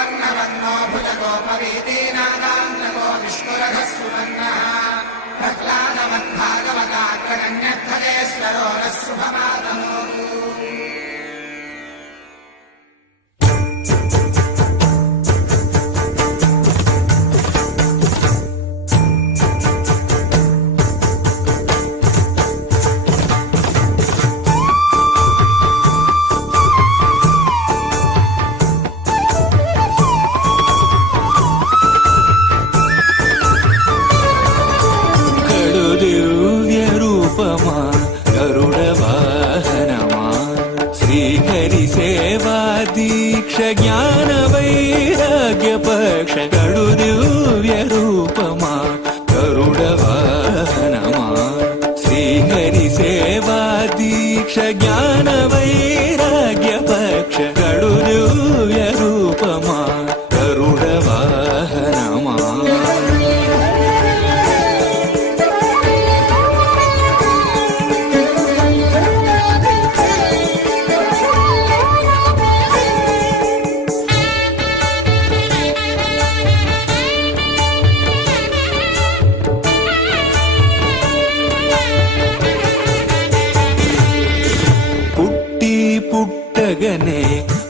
वर्णवन्नो भुजगोपवीतीनागान्त्रको विष्णुरघस्सुवर्णः प्रह्लादमद्भागवताग्रगण्यर्थलेश्वरो नः शुभमातनोतु। ज्ञान वैराग्य पक्ष कड़ु दिव्य रूपमा गरुड़ वाहनमा श्रीहरि सेवा दीक्ष ज्ञान वैराग्य पक्ष कड़ु दिव्य रूपमा गरुड़ वाहनमा। పుట్టగనే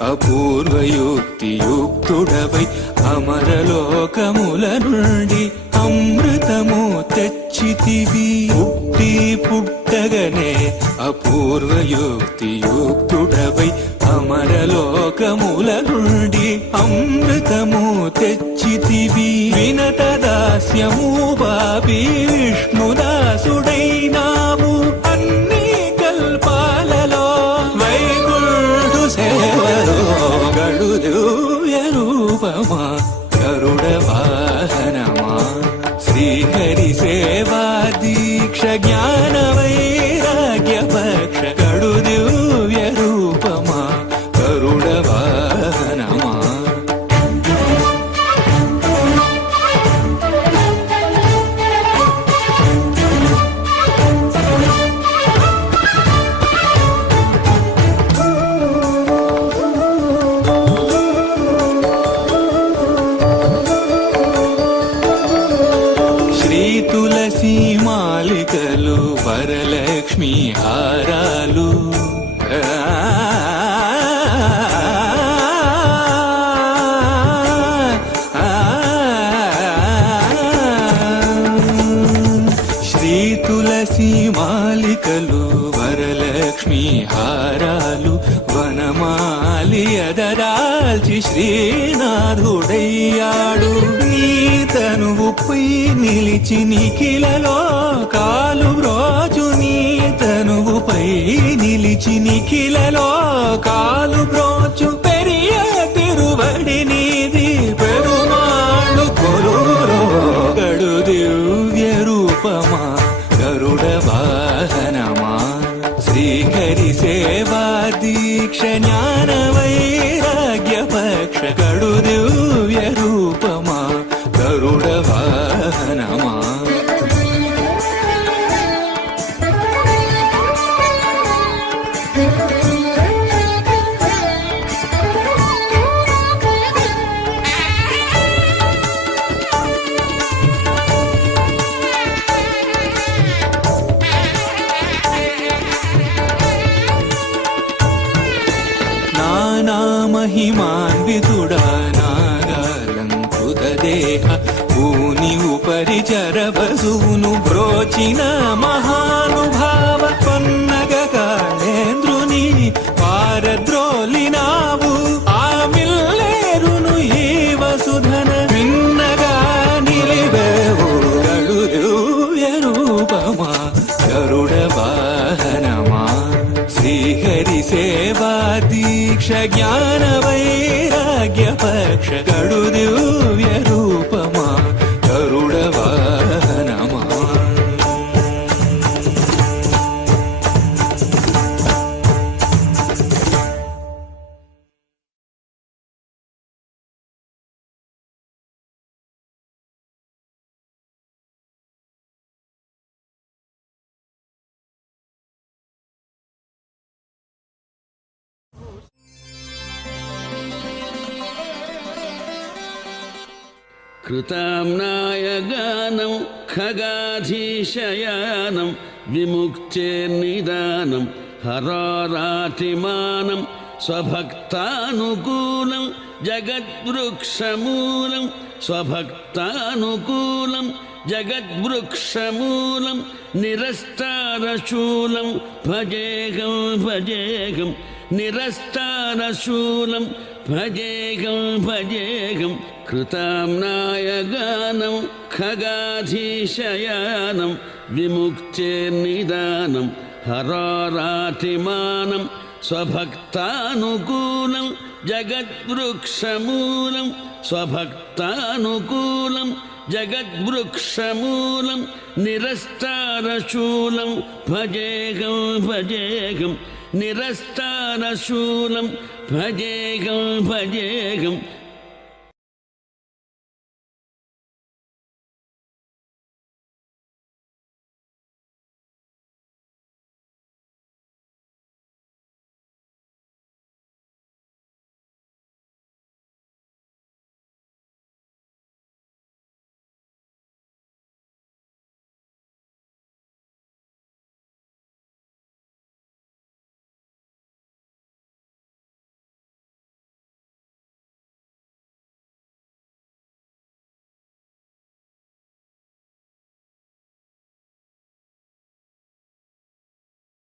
అపూర్వయుక్తియుక్తుడవై అమరలోకముల నుండి అమృతము తెచ్చితివి. పుట్టగనే అపూర్వయుక్తియుక్తుడవై అమరలోకముల నుండి అమృతము తెచ్చితివి. వినత దాస్యము బాబి విష్ణుదాసుడైనావు అన్ని కల్పాలలో గడు దివ్య రూపమా గరుడ వాహనమా శ్రీహరి సేవా దీక్ష జ్ఞాన వైరాగ్య పక్ష గడు దివ్య రూపమా గరుడ వాహనమా. తులసి మాలికలు వరలక్ష్మి హారాలు శ్రీ తులసి మాలికలు వరలక్ష్మి హారాలు వనమాలి అదరాల్చి శ్రీనాథుడయ్యాడు. నీ తనువుపై నిలిచి నిఖిలలో కాలు బ్రోచు నీ తనువుపై నిలిచి నిఖిలలో కాలు బ్రోచు పెరియ తిరువడి నీది పెరుమాళ్ళు కొలురో గడు దివ్య రూపమా గరుడ వాహనమా శ్రీహరి సేవా దీక్ష జ్ఞాన వైరాగ్య పక్ష గడు దివ్య రూపమా గరుడ వాహనమా. మహిమాన్వితుడా నాగాలంకృత దేహ భూని ఉపరి చరవసూను బ్రోచిన మహానుభావ పన్నగ కాళేంద్రుని పారద్రోలినావు ఆ మిల్లేరును ఈ వసుధన విన్నగా నిలివేవు గడు దివ్య రూపమా గరుడ వాహనమా శ్రీహరి సేవా దీక్ష జ్ఞాన వైరాగ్య పక్ష గడు దివ్య రూపమా గరుడ వాహనమా. కృతాంనాయగానం ఖగాధీశయానం విముక్తేర్నిదానం హరారాటిమానం స్వభక్తానుకూలం జగద్వృక్షమూలం స్వభక్తానుకూలం జగద్వృక్షమూలం నిరస్తారశూలం భజేహం భజేహం నిరస్తారశూలం భజేహం భజేహం కృతాంనాయగానం ఖగాధీశయానం విముక్తేర్నిదానం హరారాటిమానం స్వభక్తానుకూలం జగద్వృక్షమూలం స్వభక్తానుకూలం జగద్వృక్షమూలం నిరస్తారశూలం భజేహం భజేహం నిరస్తారశూలం భజేహం భజేహం